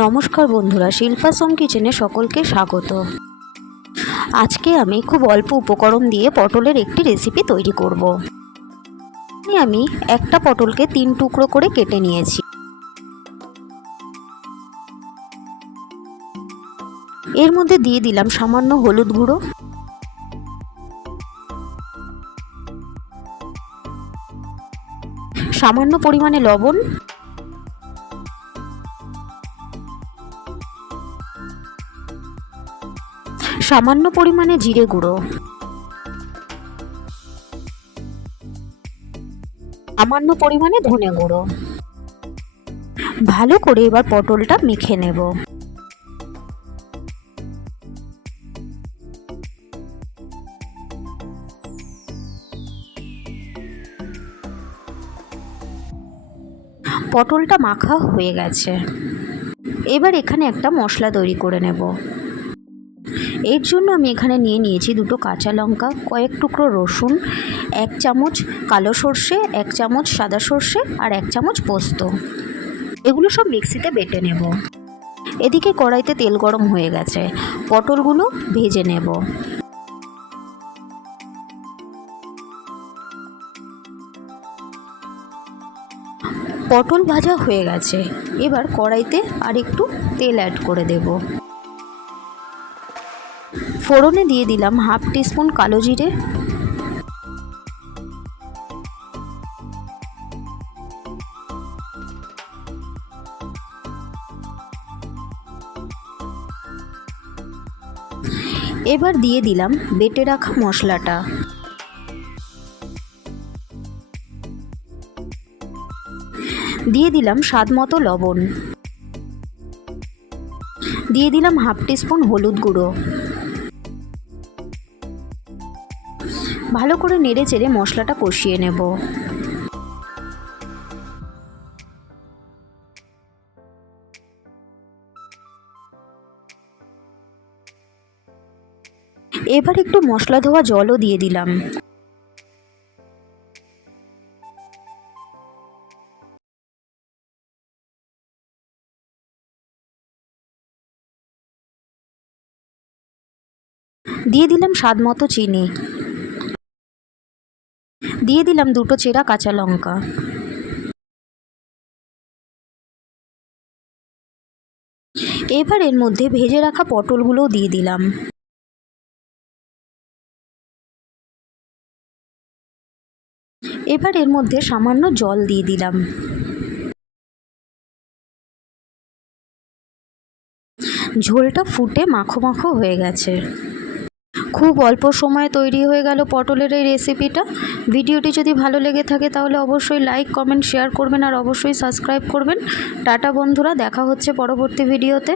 নমস্কার বন্ধুরা, শিল্পা সোম কিচেনে সকলকে স্বাগত। আজকে আমি খুব অল্প উপকরণ দিয়ে পটলের একটি রেসিপি তৈরি করব। আমি একটা পটলকে 3 টুকরো করে কেটে নিয়েছি। এর মধ্যে দিয়ে দিলাম সামান্য হলুদ গুঁড়ো, সামান্য পরিমাণে লবণ, সামান্য পরিমাণে জিরে গুঁড়ো, সামান্য পরিমাণে ধনে গুঁড়ো। ভালো করে এবার পটলটা মেখে নেব। পটলটা মাখা হয়ে গেছে। এবার এখানে একটা মশলা তৈরি করে নেব। এর জন্য আমি এখানে নিয়েছি 2টো কাঁচা লঙ্কা, কয়েক টুকরো রসুন, 1 চামচ কালো সর্ষে, 1 চামচ সাদা সর্ষে আর 1 চামচ পোস্ত। এগুলো সব মিক্সিতে বেটে নেব। এদিকে কড়াইতে তেল গরম হয়ে গেছে, পটলগুলো ভেজে নেব। পটল ভাজা হয়ে গেছে। এবার কড়াইতে আর একটু তেল অ্যাড করে দেব। ফোড়নে দিয়ে দিলাম 1/2 টিস্পুন কালো জিরে, এবার দিয়ে দিলাম বেটে রাখা মশলাটা। দিয়ে দিলাম স্বাদ মতো লবণ, দিয়ে দিলাম 1/2 টিস্পুন হলুদ গুঁড়ো। ভালো করে নেড়ে চেড়ে মশলাটা কষিয়ে নেব। এবার একটু মশলা ধোয়া জলও দিয়ে দিলাম। দিয়ে দিলাম স্বাদ মতো চিনি, দিয়ে দিলাম 2টো চেরা কাঁচা লঙ্কা। এবার এর মধ্যে ভেজে রাখা পটলগুলোও দিয়ে দিলাম। এবার এর মধ্যে সামান্য জল দিয়ে দিলাম। ঝোলটা ফুটে মাখো মাখো হয়ে গেছে। খুব অল্প সময়ে তৈরি হয়ে গেল পটলের এই রেসিপিটা। ভিডিওটি যদি ভালো লেগে থাকে তাহলে অবশ্যই লাইক, কমেন্ট, শেয়ার করবেন আর অবশ্যই সাবস্ক্রাইব করবেন। টাটা বন্ধুরা, দেখা হচ্ছে পরবর্তী ভিডিওতে।